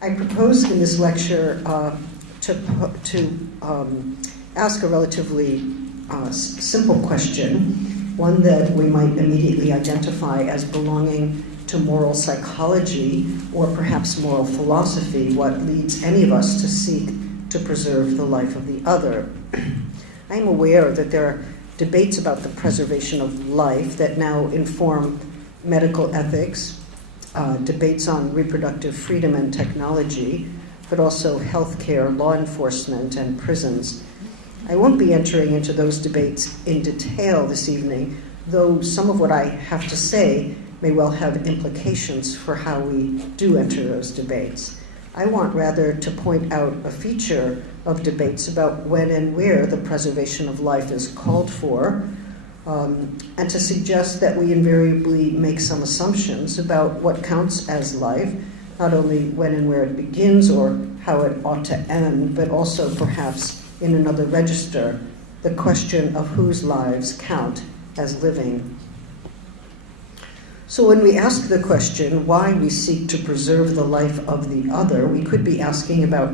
I propose in this lecture to ask a relatively simple question, one that we might immediately identify as belonging to moral psychology or perhaps moral philosophy, what leads any of us to seek to preserve the life of the other. I am aware that there are debates about the preservation of life that now inform medical ethics, debates on reproductive freedom and technology, but also healthcare, law enforcement, and prisons. I won't be entering into those debates in detail this evening, though some of what I have to say may well have implications for how we do enter those debates. I want rather to point out a feature of debates about when and where the preservation of life is called for, and to suggest that we invariably make some assumptions about what counts as life, not only when and where it begins or how it ought to end, but also perhaps in another register, the question of whose lives count as living. So when we ask the question why we seek to preserve the life of the other, we could be asking about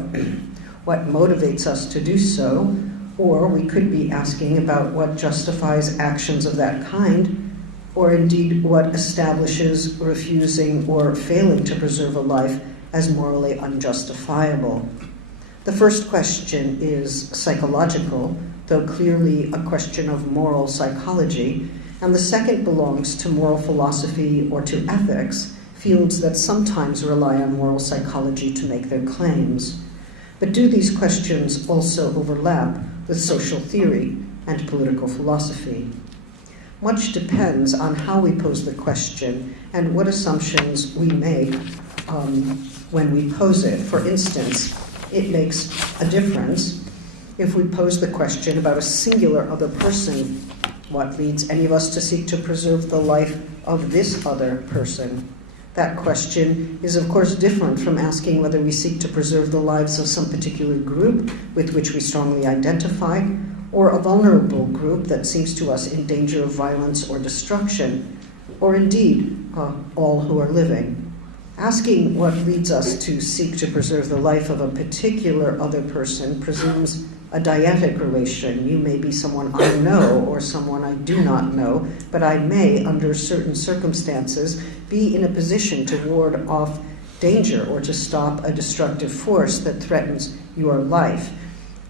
what motivates us to do so, or we could be asking about what justifies actions of that kind, or indeed what establishes refusing or failing to preserve a life as morally unjustifiable. The first question is psychological, though clearly a question of moral psychology, and the second belongs to moral philosophy or to ethics, fields that sometimes rely on moral psychology to make their claims. But do these questions also overlap with social theory and political philosophy? Much depends on how we pose the question and what assumptions we make when we pose it. For instance, it makes a difference if we pose the question about a singular other person. What leads any of us to seek to preserve the life of this other person? That question is, of course, different from asking whether we seek to preserve the lives of some particular group with which we strongly identify, or a vulnerable group that seems to us in danger of violence or destruction, or indeed, all who are living. Asking what leads us to seek to preserve the life of a particular other person presumes a dyadic relation. You may be someone I know or someone I do not know, but I may, under certain circumstances, be in a position to ward off danger or to stop a destructive force that threatens your life.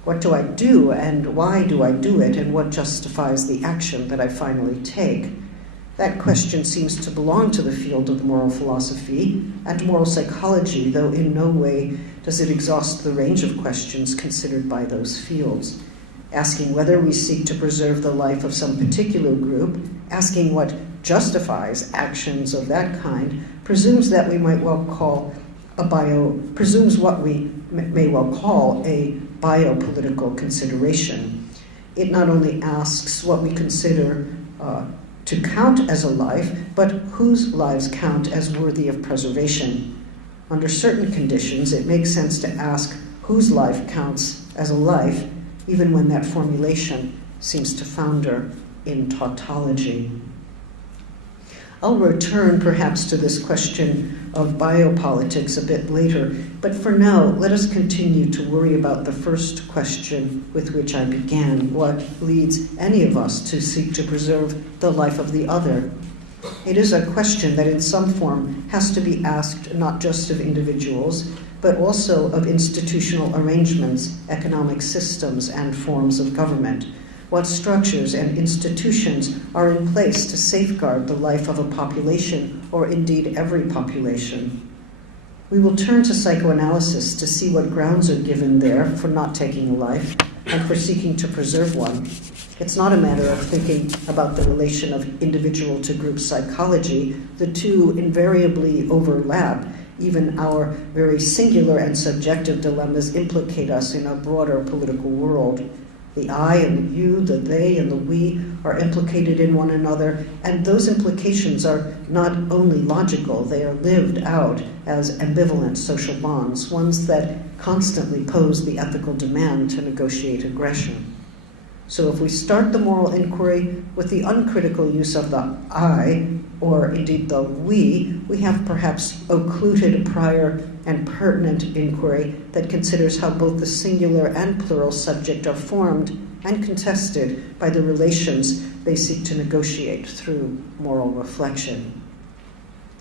What do I do, and why do I do it, and what justifies the action that I finally take? That question seems to belong to the field of moral philosophy and moral psychology, though in no way does it exhaust the range of questions considered by those fields. Asking whether we seek to preserve the life of some particular group, asking what justifies actions of that kind, presumes that we might well call presumes what we may well call a biopolitical consideration. It not only asks what we consider to count as a life, but whose lives count as worthy of preservation. Under certain conditions, it makes sense to ask whose life counts as a life, even when that formulation seems to founder in tautology. I'll return perhaps to this question of biopolitics a bit later, but for now, let us continue to worry about the first question with which I began: what leads any of us to seek to preserve the life of the other? It is a question that in some form has to be asked not just of individuals, but also of institutional arrangements, economic systems, and forms of government. What structures and institutions are in place to safeguard the life of a population, or indeed every population? We will turn to psychoanalysis to see what grounds are given there for not taking a life and for seeking to preserve one. It's not a matter of thinking about the relation of individual to group psychology. The two invariably overlap. Even our very singular and subjective dilemmas implicate us in a broader political world. The I and the you, the they and the we are implicated in one another, and those implications are not only logical, they are lived out as ambivalent social bonds, ones that constantly pose the ethical demand to negotiate aggression. So if we start the moral inquiry with the uncritical use of the I, or indeed the we have perhaps occluded a prior and pertinent inquiry that considers how both the singular and plural subject are formed and contested by the relations they seek to negotiate through moral reflection.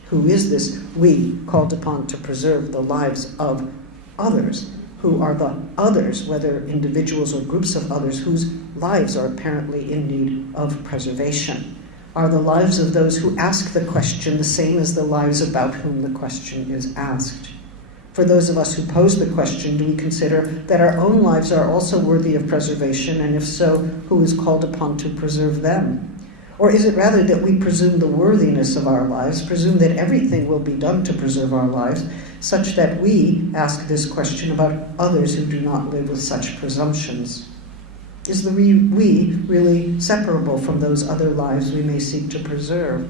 Who is this we called upon to preserve the lives of others? Who are the others, whether individuals or groups of others, whose lives are apparently in need of preservation? Are the lives of those who ask the question the same as the lives about whom the question is asked? For those of us who pose the question, do we consider that our own lives are also worthy of preservation, and if so, who is called upon to preserve them? Or is it rather that we presume the worthiness of our lives, presume that everything will be done to preserve our lives, such that we ask this question about others who do not live with such presumptions? Is the we really separable from those other lives we may seek to preserve?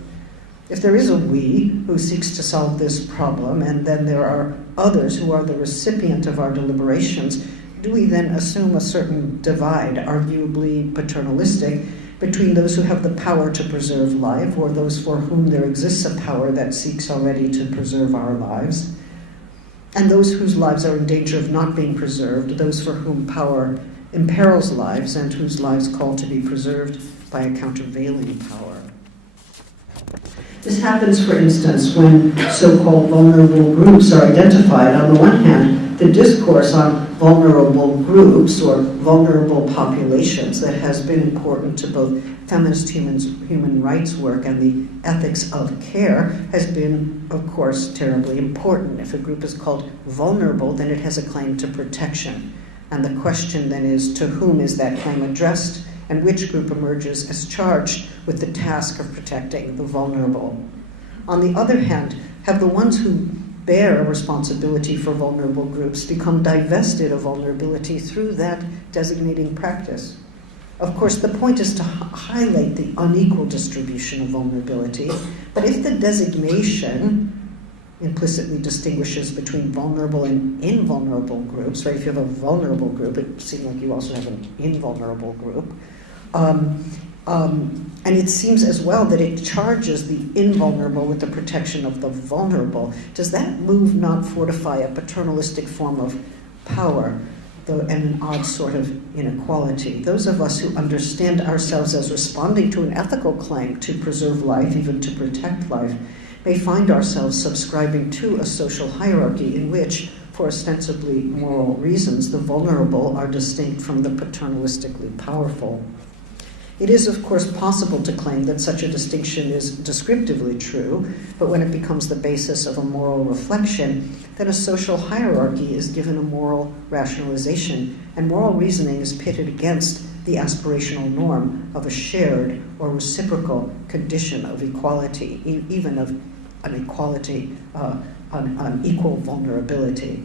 If there is a we who seeks to solve this problem, and then there are others who are the recipient of our deliberations, do we then assume a certain divide, arguably paternalistic, between those who have the power to preserve life, or those for whom there exists a power that seeks already to preserve our lives, and those whose lives are in danger of not being preserved, those for whom power imperils lives and whose lives call to be preserved by a countervailing power? This happens, for instance, when so-called vulnerable groups are identified. On the one hand, the discourse on vulnerable groups or vulnerable populations that has been important to both feminist human rights work and the ethics of care has been, of course, terribly important. If a group is called vulnerable, then it has a claim to protection. And the question then is, to whom is that claim addressed, and which group emerges as charged with the task of protecting the vulnerable? On the other hand, have the ones who bear a responsibility for vulnerable groups become divested of vulnerability through that designating practice? Of course, the point is to highlight the unequal distribution of vulnerability, but if the designation implicitly distinguishes between vulnerable and invulnerable groups, right? If you have a vulnerable group, it seems like you also have an invulnerable group. And it seems as well that it charges the invulnerable with the protection of the vulnerable. Does that move not fortify a paternalistic form of power, though, and an odd sort of inequality? Those of us who understand ourselves as responding to an ethical claim to preserve life, even to protect life, may find ourselves subscribing to a social hierarchy in which, for ostensibly moral reasons, the vulnerable are distinct from the paternalistically powerful. It is, of course, possible to claim that such a distinction is descriptively true, but when it becomes the basis of a moral reflection, then a social hierarchy is given a moral rationalization, and moral reasoning is pitted against the aspirational norm of a shared or reciprocal condition of equality, even of an equality, on equal vulnerability.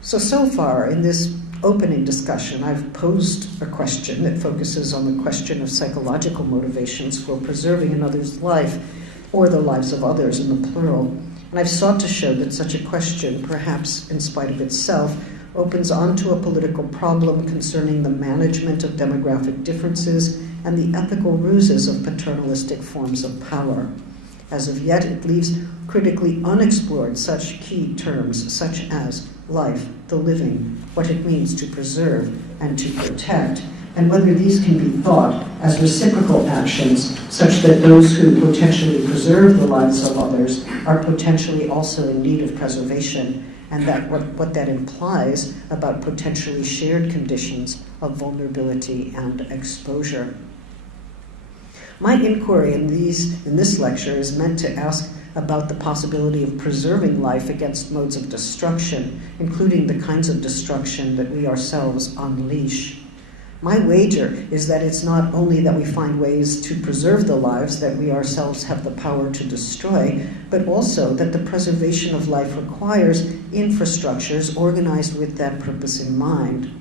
So far in this opening discussion, I've posed a question that focuses on the question of psychological motivations for preserving another's life, or the lives of others in the plural. And I've sought to show that such a question, perhaps in spite of itself, opens onto a political problem concerning the management of demographic differences and the ethical ruses of paternalistic forms of power. As of yet, it leaves critically unexplored such key terms such as life, the living, what it means to preserve and to protect, and whether these can be thought as reciprocal actions such that those who potentially preserve the lives of others are potentially also in need of preservation, and that what that implies about potentially shared conditions of vulnerability and exposure. My inquiry in this lecture is meant to ask about the possibility of preserving life against modes of destruction, including the kinds of destruction that we ourselves unleash. My wager is that it's not only that we find ways to preserve the lives that we ourselves have the power to destroy, but also that the preservation of life requires infrastructures organized with that purpose in mind.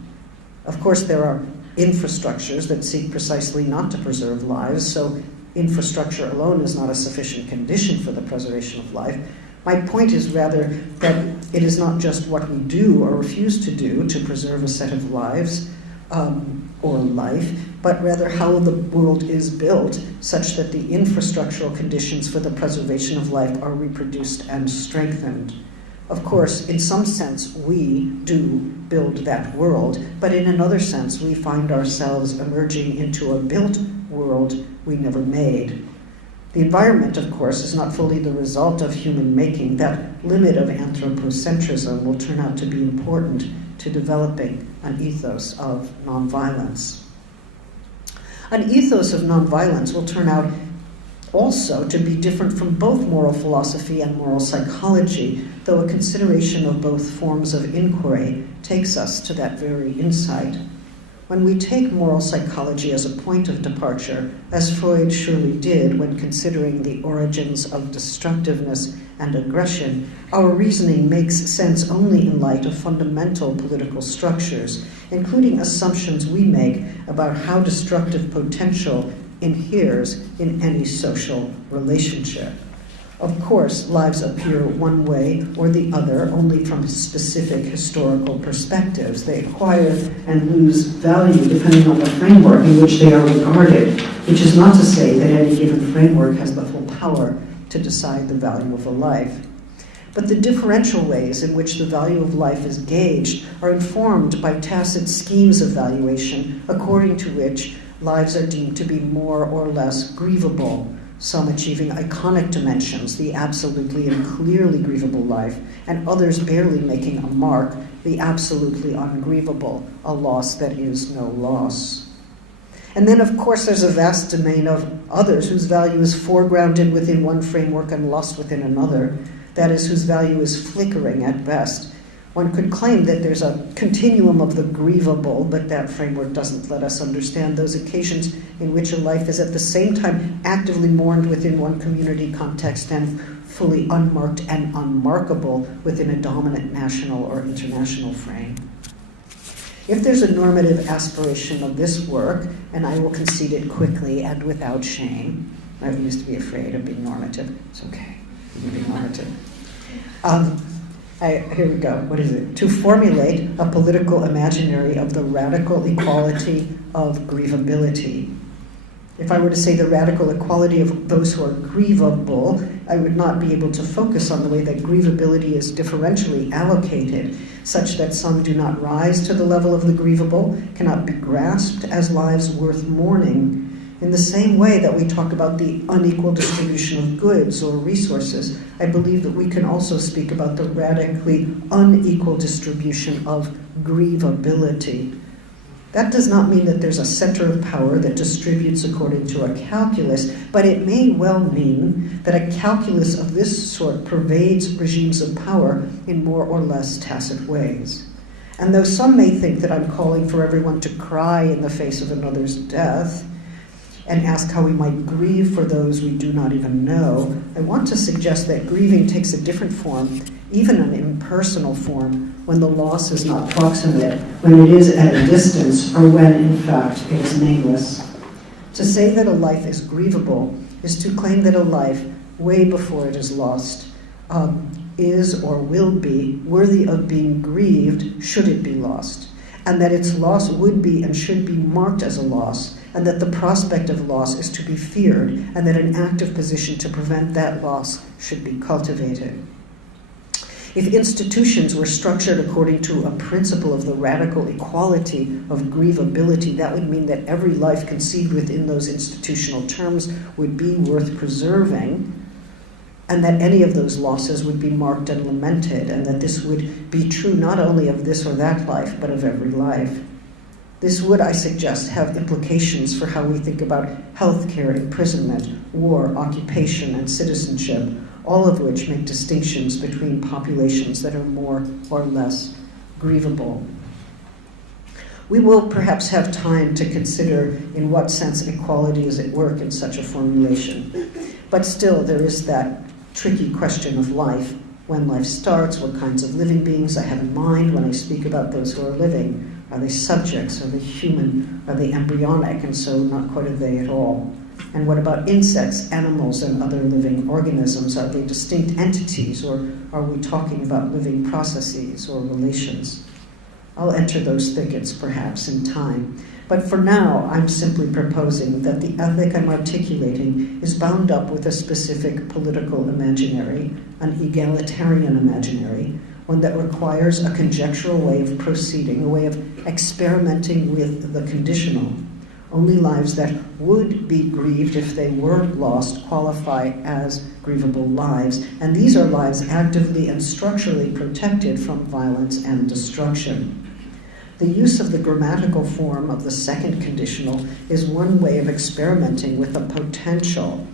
Of course, there are infrastructures that seek precisely not to preserve lives, so infrastructure alone is not a sufficient condition for the preservation of life. My point is rather that it is not just what we do or refuse to do to preserve a set of lives, or life, but rather how the world is built such that the infrastructural conditions for the preservation of life are reproduced and strengthened. Of course, in some sense, we do build that world, but in another sense, we find ourselves emerging into a built world we never made. The environment, of course, is not fully the result of human making. That limit of anthropocentrism will turn out to be important to developing an ethos of nonviolence. An ethos of nonviolence will turn out also to be different from both moral philosophy and moral psychology, though a consideration of both forms of inquiry takes us to that very insight. When we take moral psychology as a point of departure, as Freud surely did when considering the origins of destructiveness and aggression, our reasoning makes sense only in light of fundamental political structures, including assumptions we make about how destructive potential inheres in any social relationship. Of course, lives appear one way or the other only from specific historical perspectives. They acquire and lose value depending on the framework in which they are regarded, which is not to say that any given framework has the full power to decide the value of a life. But the differential ways in which the value of life is gauged are informed by tacit schemes of valuation according to which lives are deemed to be more or less grievable, some achieving iconic dimensions, the absolutely and clearly grievable life, and others barely making a mark, the absolutely ungrievable, a loss that is no loss. And then, of course, there's a vast domain of others whose value is foregrounded within one framework and lost within another, that is, whose value is flickering at best. One could claim that there's a continuum of the grievable, but that framework doesn't let us understand those occasions in which a life is at the same time actively mourned within one community context and fully unmarked and unmarkable within a dominant national or international frame. If there's a normative aspiration of this work, and I will concede it quickly and without shame, I used to be afraid of being normative. It's okay, you can be normative. Here we go. What is it? To formulate a political imaginary of the radical equality of grievability. If I were to say the radical equality of those who are grievable, I would not be able to focus on the way that grievability is differentially allocated, such that some do not rise to the level of the grievable, cannot be grasped as lives worth mourning, in the same way that we talk about the unequal distribution of goods or resources. I believe that we can also speak about the radically unequal distribution of grievability. That does not mean that there's a center of power that distributes according to a calculus, but it may well mean that a calculus of this sort pervades regimes of power in more or less tacit ways. And though some may think that I'm calling for everyone to cry in the face of another's death, and ask how we might grieve for those we do not even know, I want to suggest that grieving takes a different form, even an impersonal form, when the loss is not proximate, when it is at a distance, or when, in fact, it is nameless. To say that a life is grievable is to claim that a life, way before it is lost, is or will be worthy of being grieved should it be lost, and that its loss would be and should be marked as a loss, and that the prospect of loss is to be feared, and that an active position to prevent that loss should be cultivated. If institutions were structured according to a principle of the radical equality of grievability, that would mean that every life conceived within those institutional terms would be worth preserving, and that any of those losses would be marked and lamented, and that this would be true not only of this or that life, but of every life. This would, I suggest, have implications for how we think about healthcare, imprisonment, war, occupation, and citizenship, all of which make distinctions between populations that are more or less grievable. We will perhaps have time to consider in what sense equality is at work in such a formulation. But still, there is that tricky question of life. When life starts, what kinds of living beings I have in mind when I speak about those who are living. Are they subjects? Are they human? Are they embryonic? And so not quite a they at all. And what about insects, animals, and other living organisms? Are they distinct entities, or are we talking about living processes or relations? I'll enter those thickets perhaps in time. But for now, I'm simply proposing that the ethic I'm articulating is bound up with a specific political imaginary, an egalitarian imaginary, one that requires a conjectural way of proceeding, a way of experimenting with the conditional. Only lives that would be grieved if they were lost qualify as grievable lives, and these are lives actively and structurally protected from violence and destruction. The use of the grammatical form of the second conditional is one way of experimenting with a potential,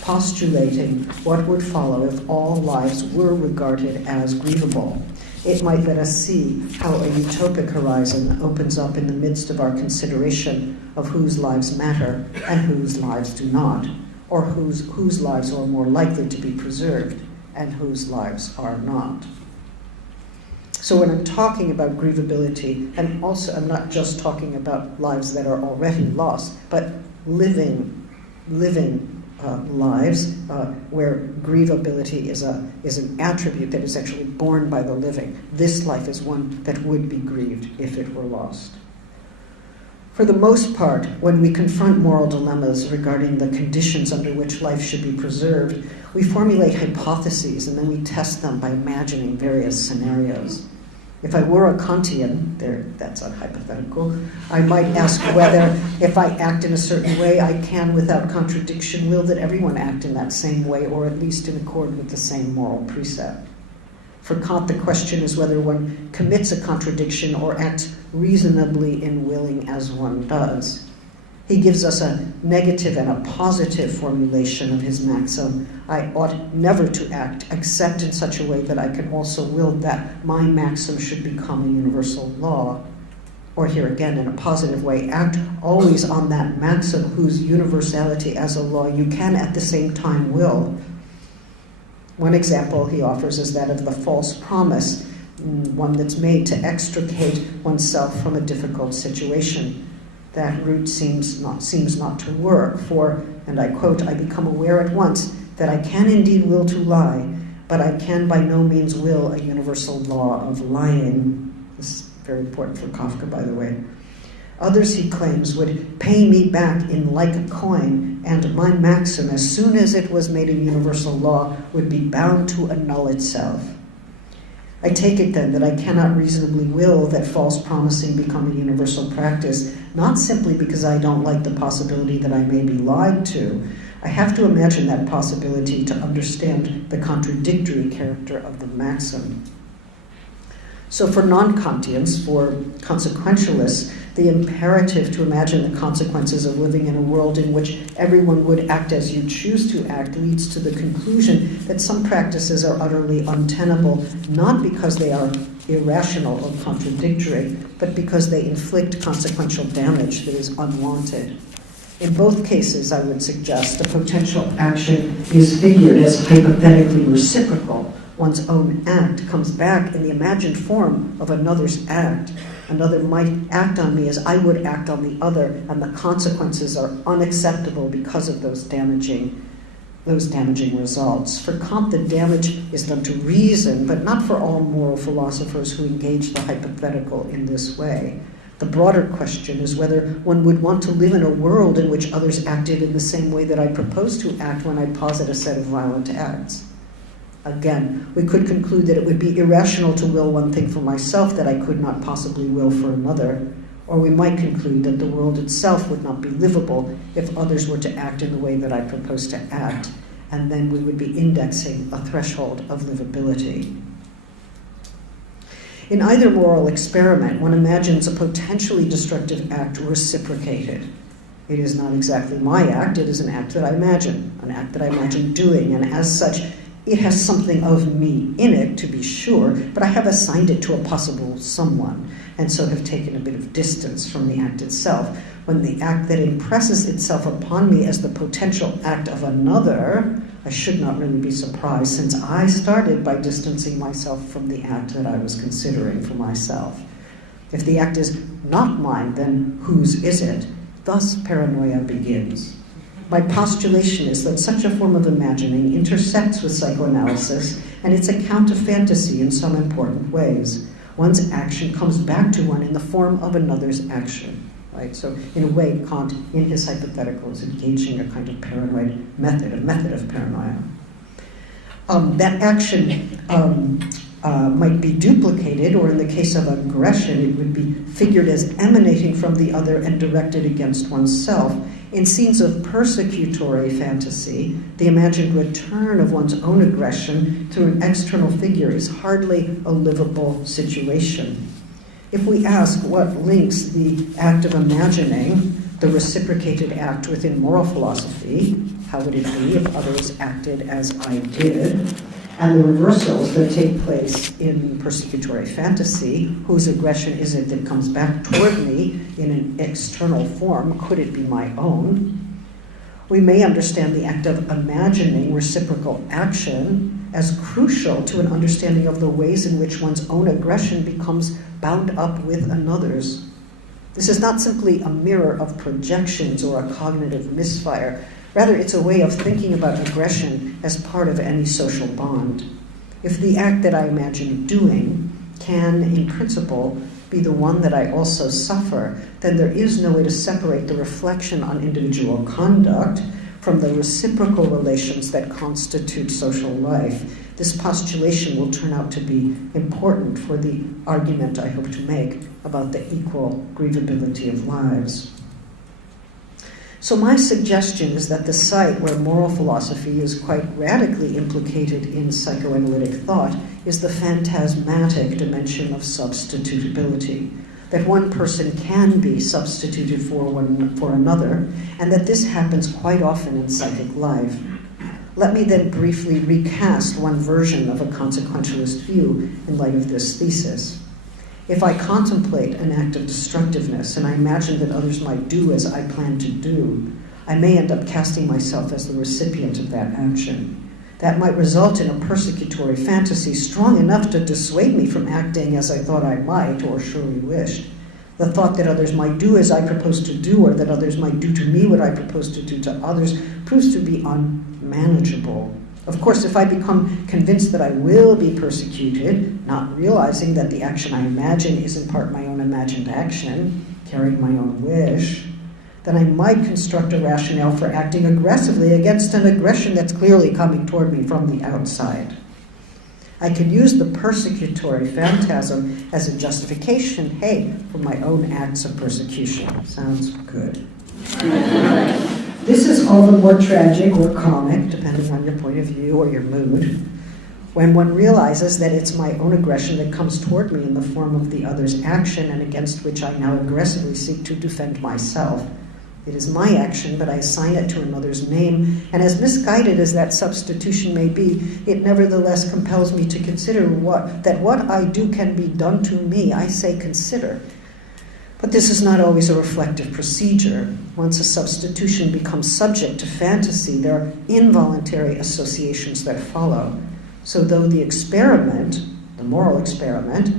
postulating what would follow if all lives were regarded as grievable. It might let us see how a utopic horizon opens up in the midst of our consideration of whose lives matter and whose lives do not, or whose lives are more likely to be preserved and whose lives are not. So when I'm talking about grievability, and also I'm not just talking about lives that are already lost, but living lives where grievability is an attribute that is actually borne by the living. This life is one that would be grieved if it were lost. For the most part, when we confront moral dilemmas regarding the conditions under which life should be preserved, we formulate hypotheses and then we test them by imagining various scenarios. If I were a Kantian, that's a hypothetical, I might ask whether if I act in a certain way, I can, without contradiction, will that everyone act in that same way, or at least in accord with the same moral precept. For Kant, the question is whether one commits a contradiction or acts reasonably in willing as one does. He gives us a negative and a positive formulation of his maxim: I ought never to act except in such a way that I can also will that my maxim should become a universal law. Or here again, in a positive way, act always on that maxim whose universality as a law you can at the same time will. One example he offers is that of the false promise, one that's made to extricate oneself from a difficult situation. That route seems not to work, for, and I quote, I become aware at once that I can indeed will to lie, but I can by no means will a universal law of lying. This is very important for Kafka, by the way. Others, he claims, would pay me back in like a coin, and my maxim, as soon as it was made a universal law, would be bound to annul itself. I take it then that I cannot reasonably will that false promising become a universal practice, not simply because I don't like the possibility that I may be lied to. I have to imagine that possibility to understand the contradictory character of the maxim. So for non-Kantians, for consequentialists, the imperative to imagine the consequences of living in a world in which everyone would act as you choose to act leads to the conclusion that some practices are utterly untenable, not because they are irrational or contradictory, but because they inflict consequential damage that is unwanted. In both cases, I would suggest, the potential action is figured as hypothetically reciprocal. One's own act comes back in the imagined form of another's act. Another might act on me as I would act on the other, and the consequences are unacceptable because of those damaging results. For Kant, the damage is done to reason, but not for all moral philosophers who engage the hypothetical in this way. The broader question is whether one would want to live in a world in which others acted in the same way that I propose to act when I posit a set of violent acts. Again, we could conclude that it would be irrational to will one thing for myself that I could not possibly will for another, or we might conclude that the world itself would not be livable if others were to act in the way that I propose to act, and then we would be indexing a threshold of livability. In either moral experiment, one imagines a potentially destructive act reciprocated. It is not exactly my act, it is an act that I imagine doing, and as such, it has something of me in it, to be sure, but I have assigned it to a possible someone, and so have taken a bit of distance from the act itself. When the act that impresses itself upon me as the potential act of another, I should not really be surprised, since I started by distancing myself from the act that I was considering for myself. If the act is not mine, then whose is it? Thus paranoia begins. My postulation is that such a form of imagining intersects with psychoanalysis and its account of fantasy in some important ways. one's action comes back to one in the form of another's action. Right? So in a way, Kant, in his hypothetical, is engaging a kind of paranoid method, a method of paranoia. That action might be duplicated, or in the case of aggression, it would be figured as emanating from the other and directed against oneself. In scenes of persecutory fantasy, the imagined return of one's own aggression through an external figure is hardly a livable situation. If we ask what links the act of imagining, the reciprocated act, within moral philosophy, how would it be if others acted as I did? And the reversals that take place in persecutory fantasy, whose aggression is it that comes back toward me in an external form? Could it be my own? We may understand the act of imagining reciprocal action as crucial to an understanding of the ways in which one's own aggression becomes bound up with another's. This is not simply a mirror of projections or a cognitive misfire. Rather, it's a way of thinking about aggression as part of any social bond. If the act that I imagine doing can, in principle, be the one that I also suffer, then there is no way to separate the reflection on individual conduct from the reciprocal relations that constitute social life. This postulation will turn out to be important for the argument I hope to make about the equal grievability of lives. So my suggestion is that the site where moral philosophy is quite radically implicated in psychoanalytic thought is the phantasmatic dimension of substitutability, that one person can be substituted for another, and that this happens quite often in psychic life. Let me then briefly recast one version of a consequentialist view in light of this thesis. If I contemplate an act of destructiveness and I imagine that others might do as I plan to do, I may end up casting myself as the recipient of that action. That might result in a persecutory fantasy strong enough to dissuade me from acting as I thought I might or surely wished. The thought that others might do as I propose to do, or that others might do to me what I propose to do to others, proves to be unmanageable. Of course, if I become convinced that I will be persecuted, not realizing that the action I imagine is in part my own imagined action, carrying my own wish, then I might construct a rationale for acting aggressively against an aggression that's clearly coming toward me from the outside. I could use the persecutory phantasm as a justification, for my own acts of persecution. Sounds good. This is all the more tragic or comic, depending on your point of view or your mood, when one realizes that it's my own aggression that comes toward me in the form of the other's action and against which I now aggressively seek to defend myself. It is my action, but I assign it to another's name, and as misguided as that substitution may be, it nevertheless compels me to consider that what I do can be done to me. I say consider. But this is not always a reflective procedure. Once a substitution becomes subject to fantasy, there are involuntary associations that follow. So though the experiment, the moral experiment,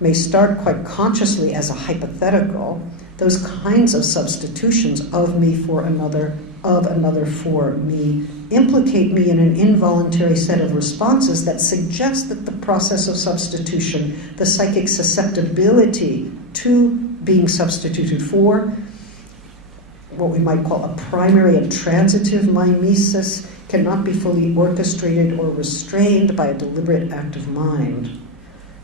may start quite consciously as a hypothetical, those kinds of substitutions of me for another, of another for me, implicate me in an involuntary set of responses that suggest that the process of substitution, the psychic susceptibility to being substituted for, what we might call a primary and transitive mimesis, cannot be fully orchestrated or restrained by a deliberate act of mind.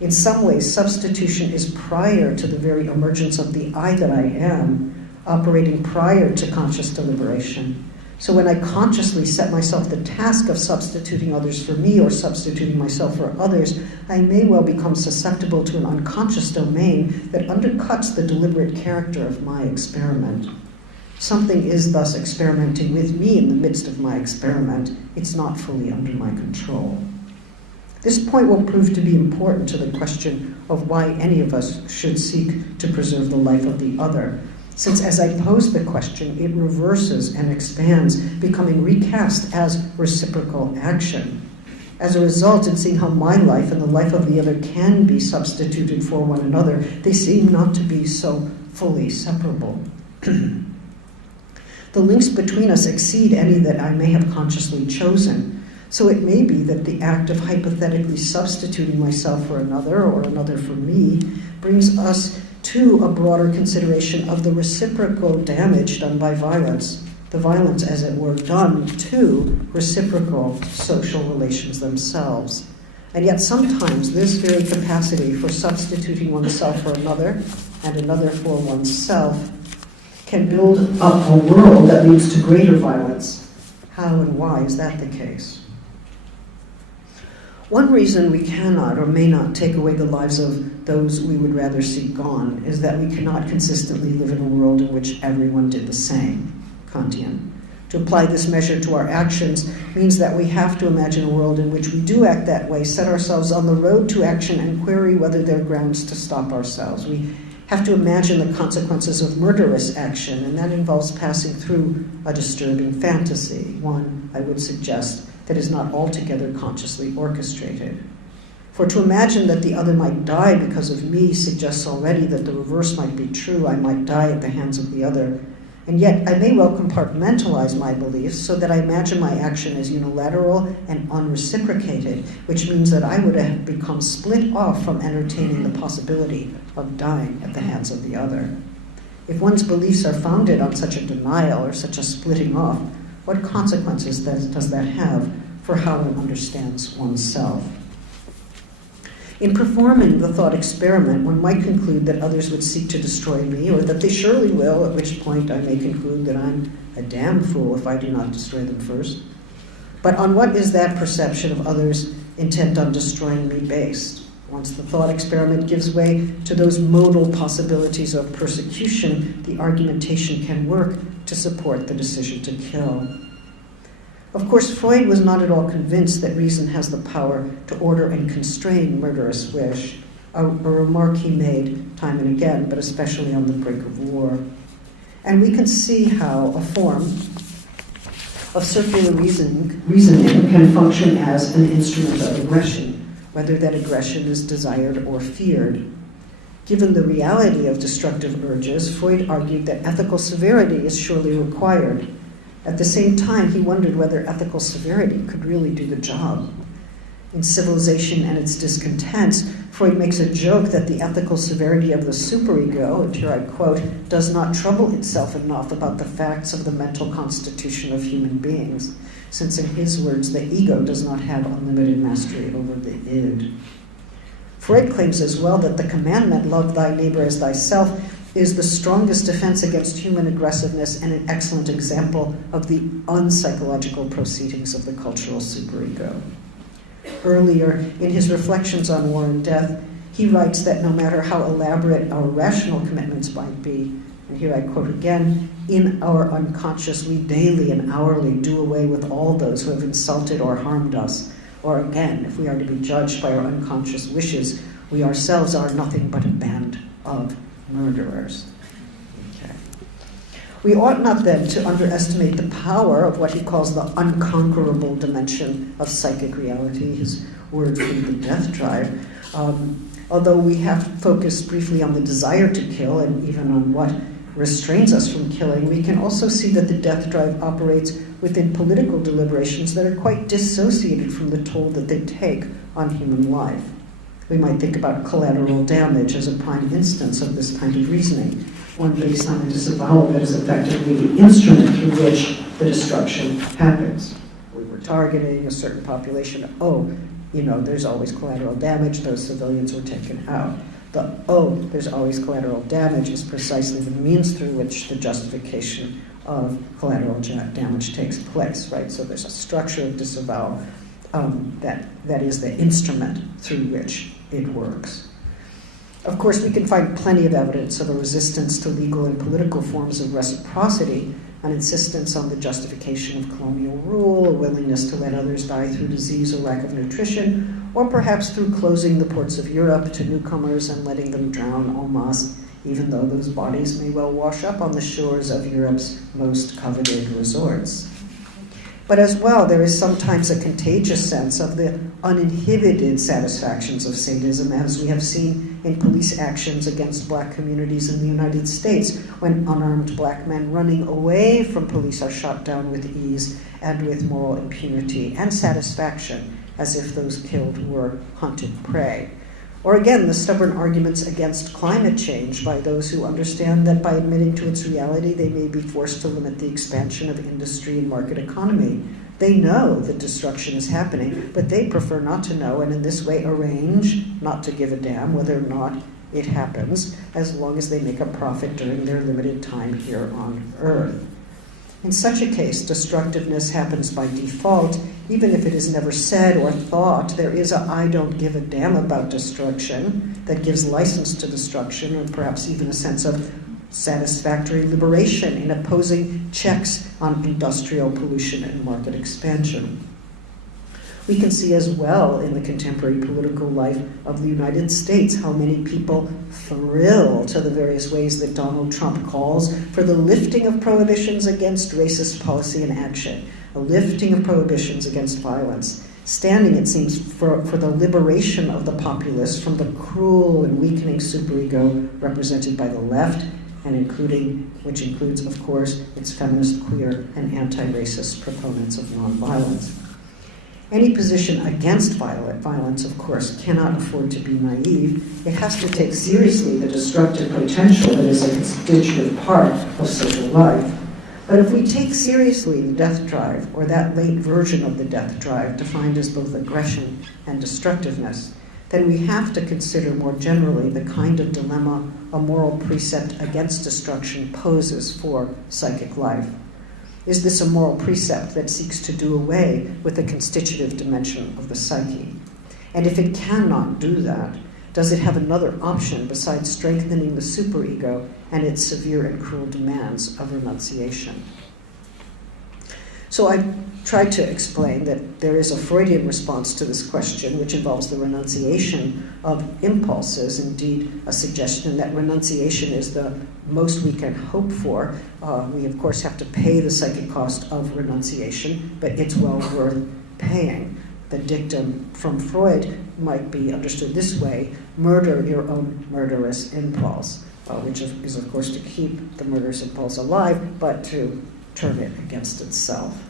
In some ways, substitution is prior to the very emergence of the I that I am, operating prior to conscious deliberation. So when I consciously set myself the task of substituting others for me or substituting myself for others, I may well become susceptible to an unconscious domain that undercuts the deliberate character of my experiment. Something is thus experimenting with me in the midst of my experiment. It's not fully under my control. This point will prove to be important to the question of why any of us should seek to preserve the life of the other, since as I pose the question, it reverses and expands, becoming recast as reciprocal action. As a result, in seeing how my life and the life of the other can be substituted for one another, they seem not to be so fully separable. The links between us exceed any that I may have consciously chosen. So it may be that the act of hypothetically substituting myself for another or another for me brings us to a broader consideration of the reciprocal damage done by violence, the violence, as it were, done to reciprocal social relations themselves. And yet sometimes this very capacity for substituting oneself for another and another for oneself can build up a world that leads to greater violence. How and why is that the case? One reason we cannot or may not take away the lives of those we would rather see gone is that we cannot consistently live in a world in which everyone did the same. Kantian. To apply this measure to our actions means that we have to imagine a world in which we do act that way, set ourselves on the road to action, and query whether there are grounds to stop ourselves. We have to imagine the consequences of murderous action, and that involves passing through a disturbing fantasy, one, I would suggest, that is not altogether consciously orchestrated. For to imagine that the other might die because of me suggests already that the reverse might be true. I might die at the hands of the other. And yet I may well compartmentalize my beliefs so that I imagine my action as unilateral and unreciprocated, which means that I would have become split off from entertaining the possibility of dying at the hands of the other. If one's beliefs are founded on such a denial or such a splitting off, what consequences does that have for how one understands oneself? In performing the thought experiment, one might conclude that others would seek to destroy me, or that they surely will, at which point I may conclude that I'm a damn fool if I do not destroy them first. But on what is that perception of others intent on destroying me based? Once the thought experiment gives way to those modal possibilities of persecution, the argumentation can work to support the decision to kill. Of course, Freud was not at all convinced that reason has the power to order and constrain murderous wish, a remark he made time and again, but especially on the brink of war. And we can see how a form of circular reasoning can function as an instrument of aggression, whether that aggression is desired or feared. Given the reality of destructive urges, Freud argued that ethical severity is surely required. At the same time, he wondered whether ethical severity could really do the job. In Civilization and Its Discontents, Freud makes a joke that the ethical severity of the superego, and here I quote, does not trouble itself enough about the facts of the mental constitution of human beings, since in his words, the ego does not have unlimited mastery over the id. Freud claims as well that the commandment, love thy neighbor as thyself, is the strongest defense against human aggressiveness and an excellent example of the unpsychological proceedings of the cultural superego. Earlier, in his reflections on war and death, he writes that no matter how elaborate our rational commitments might be, and here I quote again, in our unconscious we daily and hourly do away with all those who have insulted or harmed us. Or again, if we are to be judged by our unconscious wishes, we ourselves are nothing but a band of murderers. Okay. We ought not then to underestimate the power of what he calls the unconquerable dimension of psychic reality, his word for the death drive. Although we have focused briefly on the desire to kill and even on what restrains us from killing, we can also see that the death drive operates within political deliberations that are quite dissociated from the toll that they take on human life. We might think about collateral damage as a prime instance of this kind of reasoning, one based on a disavowal that is effectively the instrument through which the destruction happens. We were targeting a certain population. There's always collateral damage. Those civilians were taken out. There's always collateral damage is precisely the means through which the justification of collateral damage takes place, right? So there's a structure of disavowal that is the instrument through which it works. Of course, we can find plenty of evidence of a resistance to legal and political forms of reciprocity, an insistence on the justification of colonial rule, a willingness to let others die through disease or lack of nutrition, or perhaps through closing the ports of Europe to newcomers and letting them drown en masse, even though those bodies may well wash up on the shores of Europe's most coveted resorts. But as well, there is sometimes a contagious sense of the uninhibited satisfactions of sadism, as we have seen in police actions against black communities in the United States, when unarmed black men running away from police are shot down with ease and with moral impunity and satisfaction, as if those killed were hunted prey. Or again, the stubborn arguments against climate change by those who understand that by admitting to its reality, they may be forced to limit the expansion of industry and market economy. They know that destruction is happening, but they prefer not to know, and in this way arrange not to give a damn whether or not it happens, as long as they make a profit during their limited time here on Earth. In such a case, destructiveness happens by default, even if it is never said or thought. There is a I don't give a damn about destruction that gives license to destruction, or perhaps even a sense of satisfactory liberation in opposing checks on industrial pollution and market expansion. We can see as well in the contemporary political life of the United States how many people thrill to the various ways that Donald Trump calls for the lifting of prohibitions against racist policy and action, a lifting of prohibitions against violence, standing, it seems, for the liberation of the populace from the cruel and weakening superego represented by the left, and which includes, of course, its feminist, queer, and anti-racist proponents of nonviolence. Any position against violence, of course, cannot afford to be naive. It has to take seriously the destructive potential that is a constituent part of social life. But if we take seriously the death drive, or that late version of the death drive defined as both aggression and destructiveness, then we have to consider more generally the kind of dilemma a moral precept against destruction poses for psychic life. Is this a moral precept that seeks to do away with the constitutive dimension of the psyche? And if it cannot do that, does it have another option besides strengthening the superego and its severe and cruel demands of renunciation? So I've tried to explain that there is a Freudian response to this question, which involves the renunciation of impulses, indeed a suggestion that renunciation is the most we can hope for. We, of course, have to pay the psychic cost of renunciation, but it's well worth paying. The dictum from Freud might be understood this way: murder your own murderous impulse, which is, of course, to keep the murderous impulse alive, but to turn it against itself.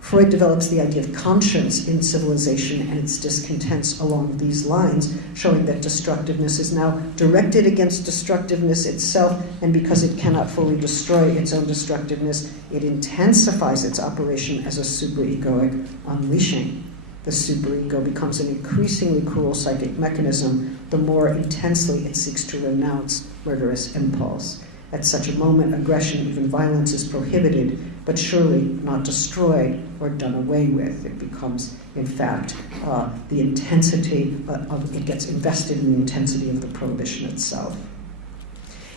Freud develops the idea of conscience in civilization and its discontents along these lines, showing that destructiveness is now directed against destructiveness itself, and because it cannot fully destroy its own destructiveness, it intensifies its operation as a superegoic unleashing. The superego becomes an increasingly cruel psychic mechanism the more intensely it seeks to renounce murderous impulse. At such a moment, aggression, even violence, is prohibited, but surely not destroyed or done away with. It becomes, in fact, the intensity it gets invested in the intensity of the prohibition itself.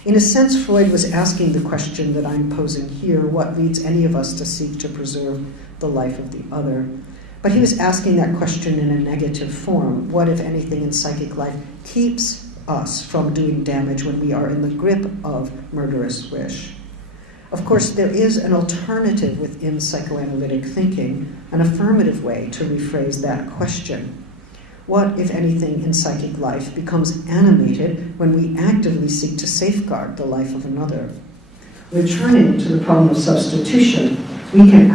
In a sense, Freud was asking the question that I'm posing here: what leads any of us to seek to preserve the life of the other? But he was asking that question in a negative form. What, if anything, in psychic life keeps us from doing damage when we are in the grip of murderous wish? Of course, there is an alternative within psychoanalytic thinking, an affirmative way to rephrase that question. What, if anything, in psychic life becomes animated when we actively seek to safeguard the life of another? Returning to the problem of substitution, we can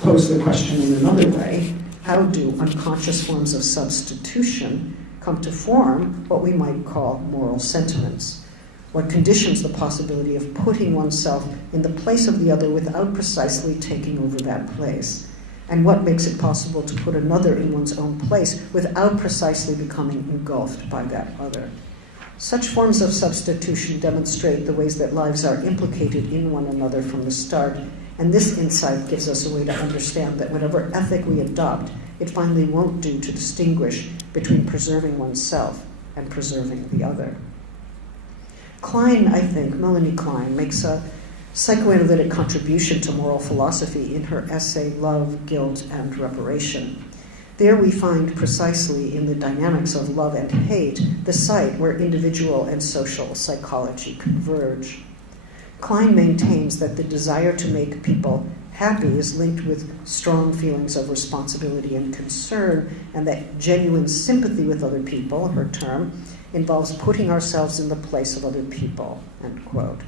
pose the question in another way: how do unconscious forms of substitution come to form what we might call moral sentiments? What conditions the possibility of putting oneself in the place of the other without precisely taking over that place? And what makes it possible to put another in one's own place without precisely becoming engulfed by that other? Such forms of substitution demonstrate the ways that lives are implicated in one another from the start, and this insight gives us a way to understand that whatever ethic we adopt, it finally won't do to distinguish between preserving oneself and preserving the other. Melanie Klein, makes a psychoanalytic contribution to moral philosophy in her essay, Love, Guilt, and Reparation. There we find precisely in the dynamics of love and hate the site where individual and social psychology converge. Klein maintains that the desire to make people happy is linked with strong feelings of responsibility and concern, and that genuine sympathy with other people, her term, involves putting ourselves in the place of other people, end quote.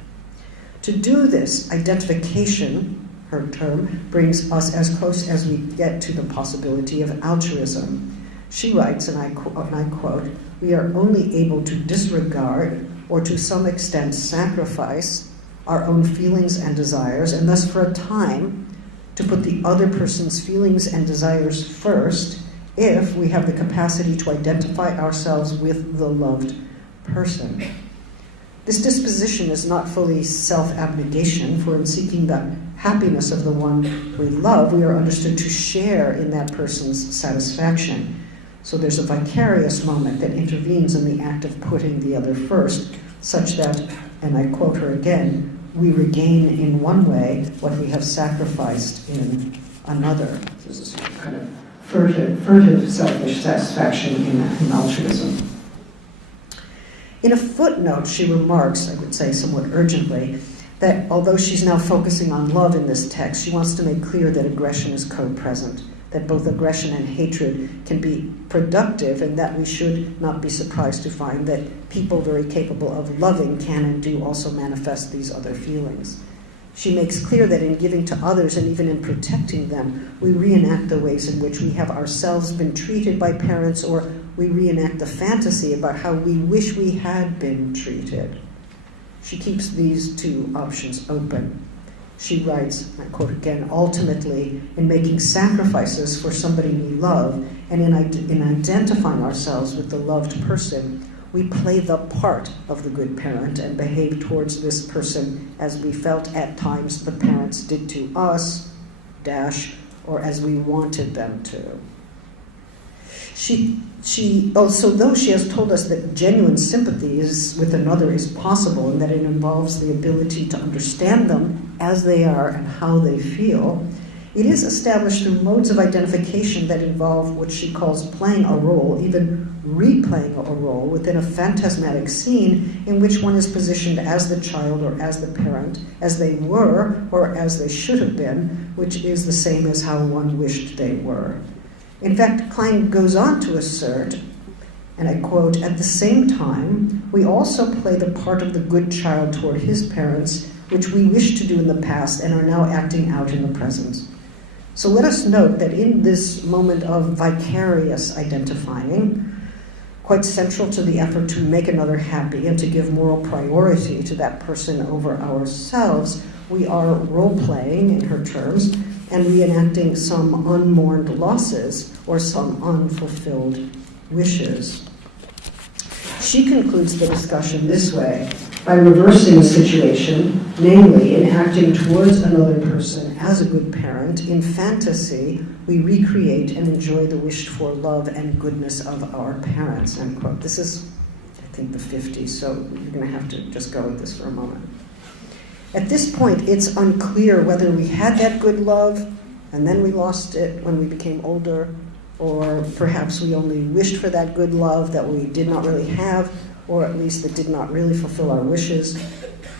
To do this, identification, her term, brings us as close as we get to the possibility of altruism. She writes, and I quote, "We are only able to disregard or to some extent sacrifice our own feelings and desires, and thus for a time to put the other person's feelings and desires first if we have the capacity to identify ourselves with the loved person." This disposition is not fully self-abnegation, for in seeking the happiness of the one we love, we are understood to share in that person's satisfaction. So there's a vicarious moment that intervenes in the act of putting the other first, such that, and I quote her again, "we regain in one way what we have sacrificed in another." This is kind of furtive selfish satisfaction in altruism. In a footnote, she remarks, I would say somewhat urgently, that although she's now focusing on love in this text, she wants to make clear that aggression is co-present, that both aggression and hatred can be productive, and that we should not be surprised to find that people very capable of loving can and do also manifest these other feelings. She makes clear that in giving to others and even in protecting them, we reenact the ways in which we have ourselves been treated by parents, or we reenact the fantasy about how we wish we had been treated. She keeps these two options open. She writes, I quote again, "Ultimately, in making sacrifices for somebody we love and in identifying ourselves with the loved person, we play the part of the good parent and behave towards this person as we felt at times the parents did to us, or as we wanted them to." So though she has told us that genuine sympathy with another is possible and that it involves the ability to understand them as they are and how they feel, it is established through modes of identification that involve what she calls playing a role, even replaying a role within a phantasmatic scene in which one is positioned as the child or as the parent, as they were or as they should have been, which is the same as how one wished they were. In fact, Klein goes on to assert, and I quote, "At the same time, we also play the part of the good child toward his parents, which we wished to do in the past and are now acting out in the present." So let us note that in this moment of vicarious identifying, quite central to the effort to make another happy and to give moral priority to that person over ourselves, we are role-playing, in her terms, and reenacting some unmourned losses or some unfulfilled wishes. She concludes the discussion this way: by reversing a situation, namely in acting towards another person as a good parent, in fantasy, we recreate and enjoy the wished-for love and goodness of our parents, end quote. This is, I think, the 50s, so you're going to have to just go with this for a moment. At this point, it's unclear whether we had that good love and then we lost it when we became older, or perhaps we only wished for that good love that we did not really have, or at least that did not really fulfill our wishes.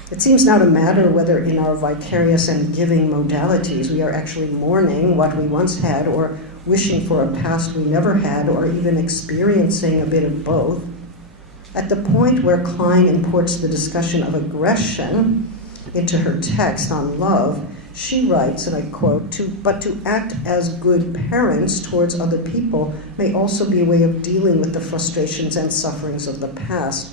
It seems now to matter whether in our vicarious and giving modalities we are actually mourning what we once had, or wishing for a past we never had, or even experiencing a bit of both. At the point where Klein imports the discussion of aggression into her text on love, she writes, and I quote, "But to act as good parents towards other people may also be a way of dealing with the frustrations and sufferings of the past,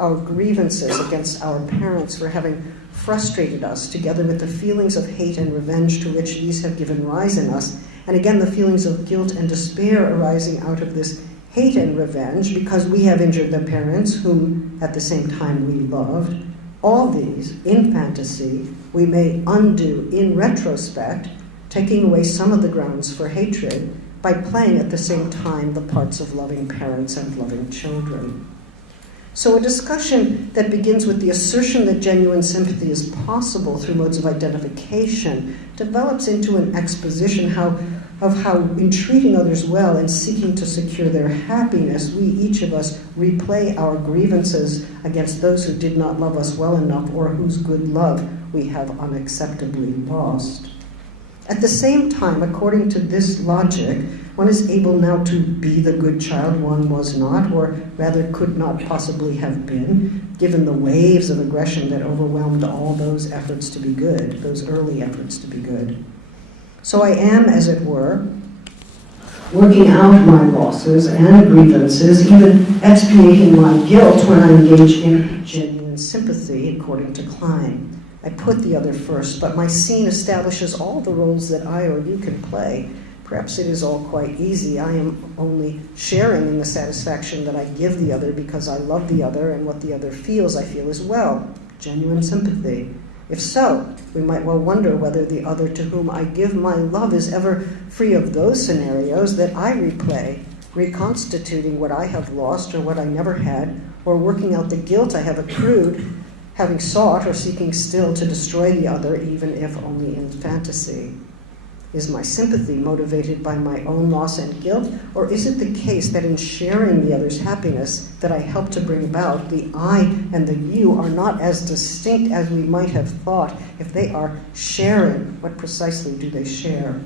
our grievances against our parents for having frustrated us, together with the feelings of hate and revenge to which these have given rise in us, and again the feelings of guilt and despair arising out of this hate and revenge because we have injured the parents whom at the same time we loved. All these, in fantasy, we may undo in retrospect, taking away some of the grounds for hatred by playing at the same time the parts of loving parents and loving children." So a discussion that begins with the assertion that genuine sympathy is possible through modes of identification develops into an exposition of how in treating others well and seeking to secure their happiness, we, each of us, replay our grievances against those who did not love us well enough or whose good love we have unacceptably lost. At the same time, according to this logic, one is able now to be the good child one was not, or rather could not possibly have been, given the waves of aggression that overwhelmed all those efforts to be good, those early efforts to be good. So I am, as it were, working out my losses and grievances, even expiating my guilt when I engage in genuine sympathy, according to Klein. I put the other first, but my scene establishes all the roles that I or you can play. Perhaps it is all quite easy. I am only sharing in the satisfaction that I give the other because I love the other, and what the other feels, I feel as well. Genuine sympathy. If so, we might well wonder whether the other to whom I give my love is ever free of those scenarios that I replay, reconstituting what I have lost or what I never had, or working out the guilt I have accrued, having sought or seeking still to destroy the other, even if only in fantasy. Is my sympathy motivated by my own loss and guilt, or is it the case that in sharing the other's happiness that I help to bring about, the I and the you are not as distinct as we might have thought? If they are sharing, what precisely do they share?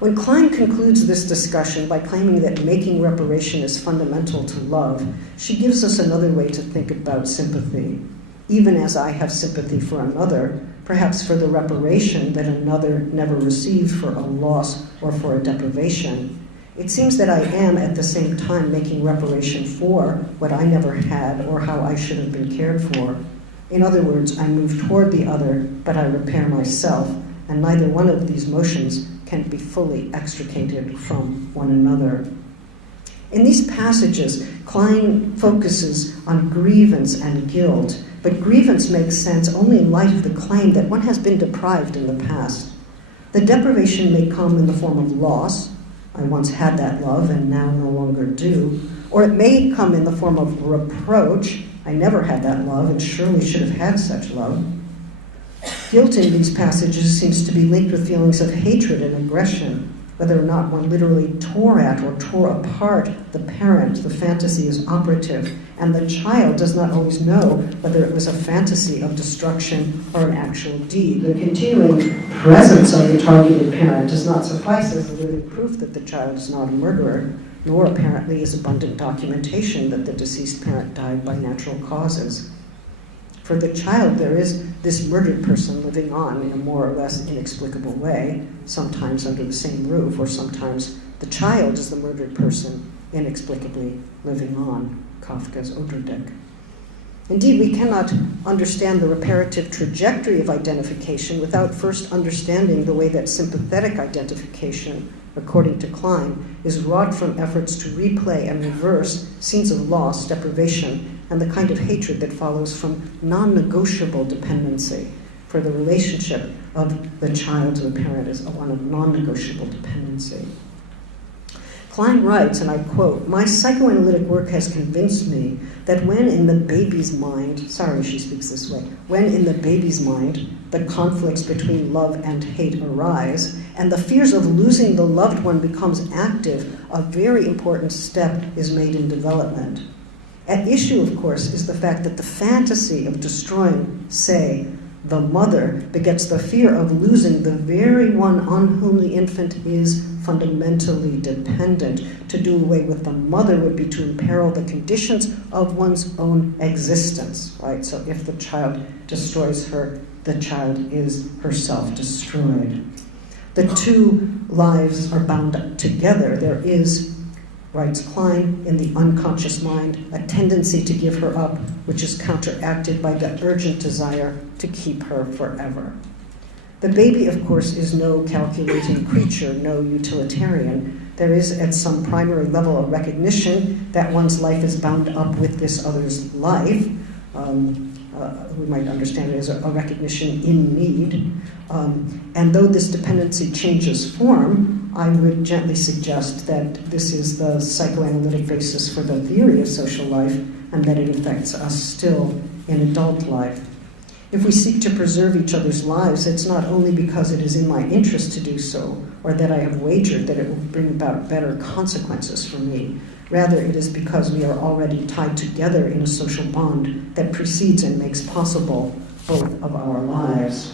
When Klein concludes this discussion by claiming that making reparation is fundamental to love, she gives us another way to think about sympathy. Even as I have sympathy for another, perhaps for the reparation that another never received for a loss or for a deprivation, it seems that I am at the same time making reparation for what I never had or how I should have been cared for. In other words, I move toward the other, but I repair myself, and neither one of these motions can be fully extricated from one another. In these passages, Klein focuses on grievance and guilt, but grievance makes sense only in light of the claim that one has been deprived in the past. The deprivation may come in the form of loss. I once had that love and now no longer do. Or it may come in the form of reproach. I never had that love and surely should have had such love. Guilt in these passages seems to be linked with feelings of hatred and aggression. Whether or not one literally tore at or tore apart the parent, the fantasy is operative, and the child does not always know whether it was a fantasy of destruction or an actual deed. The continuing presence of the targeted parent does not suffice as living proof that the child is not a murderer, nor apparently is abundant documentation that the deceased parent died by natural causes. For the child, there is this murdered person living on in a more or less inexplicable way, sometimes under the same roof, or sometimes the child is the murdered person inexplicably living on, Kafka's Odradek. Indeed, we cannot understand the reparative trajectory of identification without first understanding the way that sympathetic identification, according to Klein, is wrought from efforts to replay and reverse scenes of loss, deprivation, and the kind of hatred that follows from non-negotiable dependency. For the relationship of the child to the parent is one of non-negotiable dependency. Klein writes, and I quote, "My psychoanalytic work has convinced me that when in the baby's mind," she speaks this way, "when in the baby's mind the conflicts between love and hate arise, and the fears of losing the loved one becomes active, a very important step is made in development. At issue, of course, is the fact that the fantasy of destroying, say, the mother begets the fear of losing the very one on whom the infant is fundamentally dependent. To do away with the mother would be to imperil the conditions of one's own existence," right? So if the child destroys her, the child is herself destroyed. The two lives are bound together. There is, writes Klein, in the unconscious mind, a tendency to give her up, which is counteracted by the urgent desire to keep her forever. The baby, of course, is no calculating creature, no utilitarian. There is, at some primary level, a recognition that one's life is bound up with this other's life. We might understand it as a recognition in need. And though this dependency changes form, I would gently suggest that this is the psychoanalytic basis for the theory of social life, and that it affects us still in adult life. If we seek to preserve each other's lives, it's not only because it is in my interest to do so, or that I have wagered that it will bring about better consequences for me. Rather, it is because we are already tied together in a social bond that precedes and makes possible both of our lives.